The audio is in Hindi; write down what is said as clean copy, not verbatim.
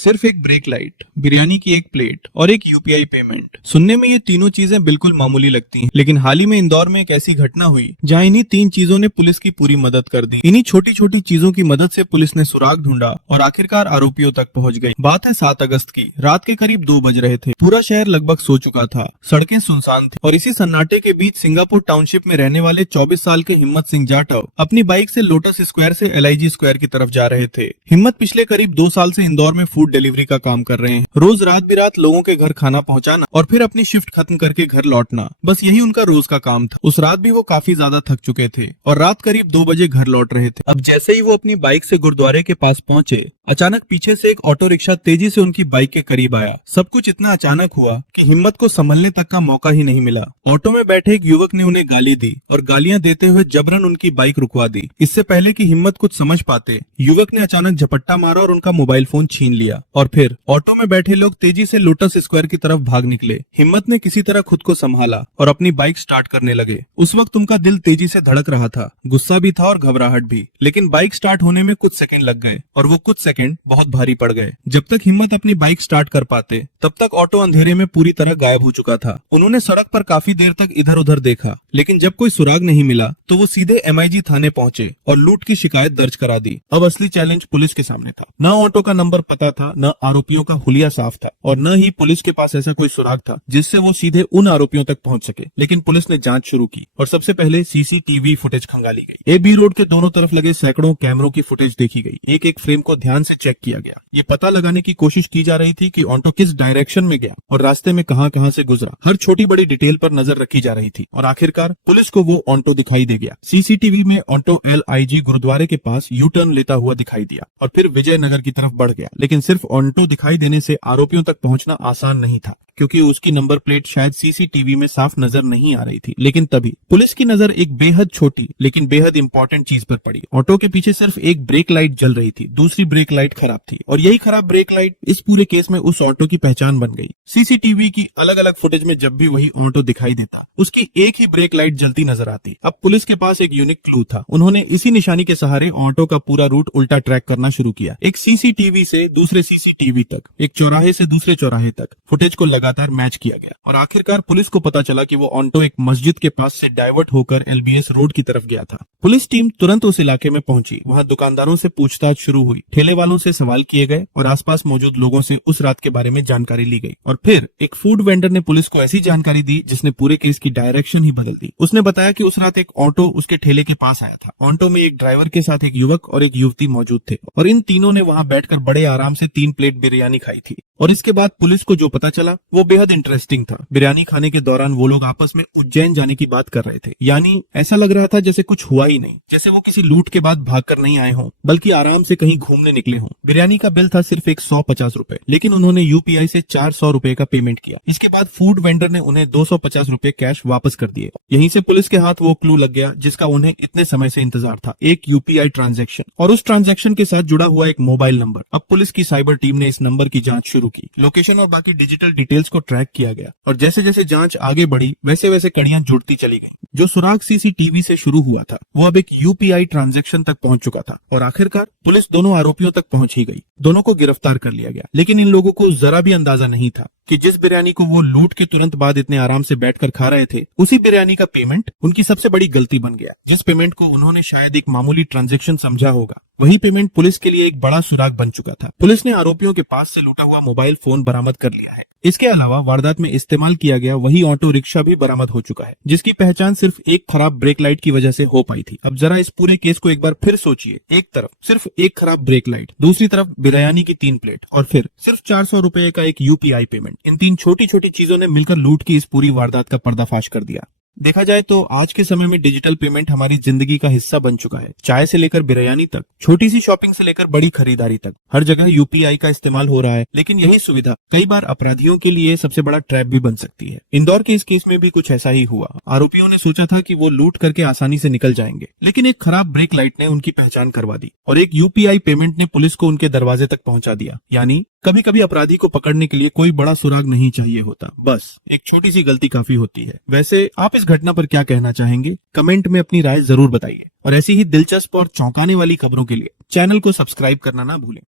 सिर्फ एक ब्रेक लाइट, बिरयानी की एक प्लेट और एक यूपीआई पेमेंट। सुनने में ये तीनों चीजें बिल्कुल मामूली लगती हैं, लेकिन हाल ही में इंदौर में एक ऐसी घटना हुई जहां इन्हीं तीन चीजों ने पुलिस की पूरी मदद कर दी। इन्हीं छोटी छोटी चीजों की मदद से पुलिस ने सुराग ढूंढा और आखिरकार आरोपियों तक पहुंच गई। बात है 7 अगस्त की। रात के करीब 2 बज रहे थे। पूरा शहर लगभग सो चुका था, सड़कें सुनसान थी और इसी सन्नाटे के बीच सिंगापुर टाउनशिप में रहने वाले 24 साल के हिम्मत सिंह जाटव अपनी बाइक से लोटस स्क्वायर से LIG स्क्वायर की तरफ जा रहे थे। हिम्मत पिछले करीब 2 साल से इंदौर में फूड डिलीवरी का काम कर रहे हैं। रोज रात बिरात लोगों के घर खाना पहुंचाना और फिर अपनी शिफ्ट खत्म करके घर लौटना, बस यही उनका रोज का काम था। उस रात भी वो काफी ज्यादा थक चुके थे और रात करीब 2 बजे घर लौट रहे थे। अब जैसे ही वो अपनी बाइक से गुरुद्वारे के पास पहुंचे, अचानक पीछे से एक ऑटो रिक्शा तेजी से उनकी बाइक के करीब आया। सब कुछ इतना अचानक हुआ कि हिम्मत को संभलने तक का मौका ही नहीं मिला। ऑटो में बैठे एक युवक ने उन्हें गाली दी और गालियां देते हुए जबरन उनकी बाइक रुकवा दी। इससे पहले कि हिम्मत कुछ समझ पाते, युवक ने अचानक झपट्टा मारा और उनका मोबाइल फोन छीन लिया। और फिर ऑटो में बैठे लोग तेजी से लोटस स्क्वायर की तरफ भाग निकले। हिम्मत ने किसी तरह खुद को संभाला और अपनी बाइक स्टार्ट करने लगे। उस वक्त उनका दिल तेजी से धड़क रहा था, गुस्सा भी था और घबराहट भी। लेकिन बाइक स्टार्ट होने में कुछ सेकंड लग गए और वो कुछ सेकंड बहुत भारी पड़ गए। जब तक हिम्मत अपनी बाइक स्टार्ट कर पाते, तब तक ऑटो अंधेरे में पूरी तरह गायब हो चुका था। उन्होंने सड़क पर काफी देर तक इधर उधर देखा, लेकिन जब कोई सुराग नहीं मिला तो वो सीधे MIG थाने पहुंचे और लूट की शिकायत दर्ज करा दी। अब असली चैलेंज पुलिस के सामने था। न ऑटो का नंबर पता था, न आरोपियों का हुलिया साफ था और न ही पुलिस के पास ऐसा कोई सुराग था जिससे वो सीधे उन आरोपियों तक पहुंच सके। लेकिन पुलिस ने जांच शुरू की और सबसे पहले CCTV फुटेज खंगाली गई। AB रोड के दोनों तरफ लगे सैकड़ों कैमरों की फुटेज देखी गई। एक एक फ्रेम को ध्यान से चेक किया गया। ये पता लगाने की कोशिश की जा रही थी कि ऑटो किस डायरेक्शन में गया और रास्ते में कहां से गुजरा। हर छोटी बड़ी डिटेल पर नजर रखी जा रही थी और आखिरकार पुलिस को वो ऑटो दिखाई दे गया। CCTV में ऑटो LIG गुरुद्वारे के पास यू टर्न लेता हुआ दिखाई दिया और फिर विजयनगर की तरफ बढ़ गया। लेकिन सिर्फ ऑटो दिखाई देने से आरोपियों तक पहुंचना आसान नहीं था, क्योंकि उसकी नंबर प्लेट शायद CCTV में साफ नजर नहीं आ रही थी। लेकिन तभी पुलिस की नजर एक बेहद छोटी लेकिन बेहद इंपॉर्टेंट चीज पर पड़ी। ऑटो के पीछे सिर्फ एक ब्रेक लाइट जल रही थी, दूसरी ब्रेक लाइट खराब थी और यही खराब ब्रेक लाइट इस पूरे केस में उस ऑटो की पहचान बन गई। CCTV की अलग अलग फुटेज में जब भी वही ऑटो दिखाई देता, उसकी एक ही ब्रेक लाइट जलती नजर आती। अब पुलिस के पास एक यूनिक क्लू था। उन्होंने इसी निशानी के सहारे ऑटो का पूरा रूट उल्टा ट्रैक करना शुरू किया। एक CCTV से दूसरे CCTV तक, एक चौराहे से दूसरे चौराहे तक फुटेज को लगातार मैच किया गया और आखिरकार पुलिस को पता चला कि वो ऑटो एक मस्जिद के पास से डाइवर्ट होकर LBS रोड की तरफ गया था। पुलिस टीम तुरंत उस इलाके में पहुंची। वहां दुकानदारों से पूछताछ शुरू हुई, ठेले वालों से सवाल किए गए और आसपास मौजूद लोगों से उस रात के बारे में जानकारी ली गई। और फिर एक फूड वेंडर ने पुलिस को ऐसी जानकारी दी जिसने पूरे केस की डायरेक्शन ही बदल दी। उसने बताया कि उस रात एक ऑटो उसके ठेले के पास आया था। ऑटो में एक ड्राइवर के साथ एक युवक और एक युवती मौजूद थे और इन तीनों ने वहां बैठकर बड़े आराम से 3 प्लेट बिरयानी खाई थी। और इसके बाद पुलिस को जो पता चला वो बेहद इंटरेस्टिंग था। बिरयानी खाने के दौरान वो लोग आपस में उज्जैन जाने की बात कर रहे थे। यानी ऐसा लग रहा था जैसे कुछ हुआ ही नहीं, जैसे वो किसी लूट के बाद भागकर नहीं आए हों, बल्कि आराम से कहीं घूमने निकले हों। बिरयानी का बिल था सिर्फ 150 रुपए, लेकिन उन्होंने UPI से 400 रुपए का पेमेंट किया। इसके बाद फूड वेंडर ने उन्हें 250 रुपए कैश वापस कर दिए। यहीं से पुलिस के हाथ वो क्लू लग गया जिसका उन्हें इतने समय से इंतजार था, एक UPI ट्रांजैक्शन और उस ट्रांजैक्शन के साथ जुड़ा हुआ एक मोबाइल नंबर। अब पुलिस की साइबर टीम ने इस नंबर की जांच शुरू की। लोकेशन और बाकी डिजिटल डिटेल्स को ट्रैक किया गया और जैसे जैसे जांच आगे बढ़ी वैसे वैसे कड़ियां जुड़ती चली गई। जो सुराग CCTV से शुरू हुआ था वो अब एक UPI ट्रांजैक्शन तक पहुंच चुका था और आखिरकार पुलिस दोनों आरोपियों तक पहुंच ही गई। दोनों को गिरफ्तार कर लिया गया। लेकिन इन लोगों को जरा भी अंदाजा नहीं था कि जिस बिरयानी को वो लूट के तुरंत बाद इतने आराम से बैठकर खा रहे थे, उसी बिरयानी का पेमेंट उनकी सबसे बड़ी गलती बन गया। जिस पेमेंट को उन्होंने शायद एक मामूली ट्रांजैक्शन समझा होगा, वही पेमेंट पुलिस के लिए एक बड़ा सुराग बन चुका था। पुलिस ने आरोपियों के पास से लूटा हुआ मोबाइल फोन बरामद कर लिया है। इसके अलावा वारदात में इस्तेमाल किया गया वही ऑटो रिक्शा भी बरामद हो चुका है, जिसकी पहचान सिर्फ एक खराब ब्रेक लाइट की वजह से हो पाई थी। अब जरा इस पूरे केस को एक बार फिर सोचिए। एक तरफ सिर्फ एक खराब ब्रेक लाइट, दूसरी तरफ बिरयानी की 3 प्लेट और फिर सिर्फ 400 रुपए का एक UPI पेमेंट। इन 3 छोटी छोटी चीजों ने मिलकर लूट की इस पूरी वारदात का पर्दाफाश कर दिया। देखा जाए तो आज के समय में डिजिटल पेमेंट हमारी जिंदगी का हिस्सा बन चुका है। चाय से लेकर बिरयानी तक, छोटी सी शॉपिंग से लेकर बड़ी खरीदारी तक, हर जगह UPI का इस्तेमाल हो रहा है। लेकिन यही सुविधा कई बार अपराधियों के लिए सबसे बड़ा ट्रैप भी बन सकती है। इंदौर के इस केस में भी कुछ ऐसा ही हुआ। आरोपियों ने सोचा था कि वो लूट करके आसानी से निकल जाएंगे, लेकिन एक खराब ब्रेक लाइट ने उनकी पहचान करवा दी और एक UPI पेमेंट ने पुलिस को उनके दरवाजे तक पहुंचा दिया। यानी कभी कभी अपराधी को पकड़ने के लिए कोई बड़ा सुराग नहीं चाहिए होता, बस एक छोटी सी गलती काफी होती है। वैसे आप इस घटना पर क्या कहना चाहेंगे? कमेंट में अपनी राय जरूर बताइए और ऐसी ही दिलचस्प और चौंकाने वाली खबरों के लिए चैनल को सब्सक्राइब करना ना भूलें।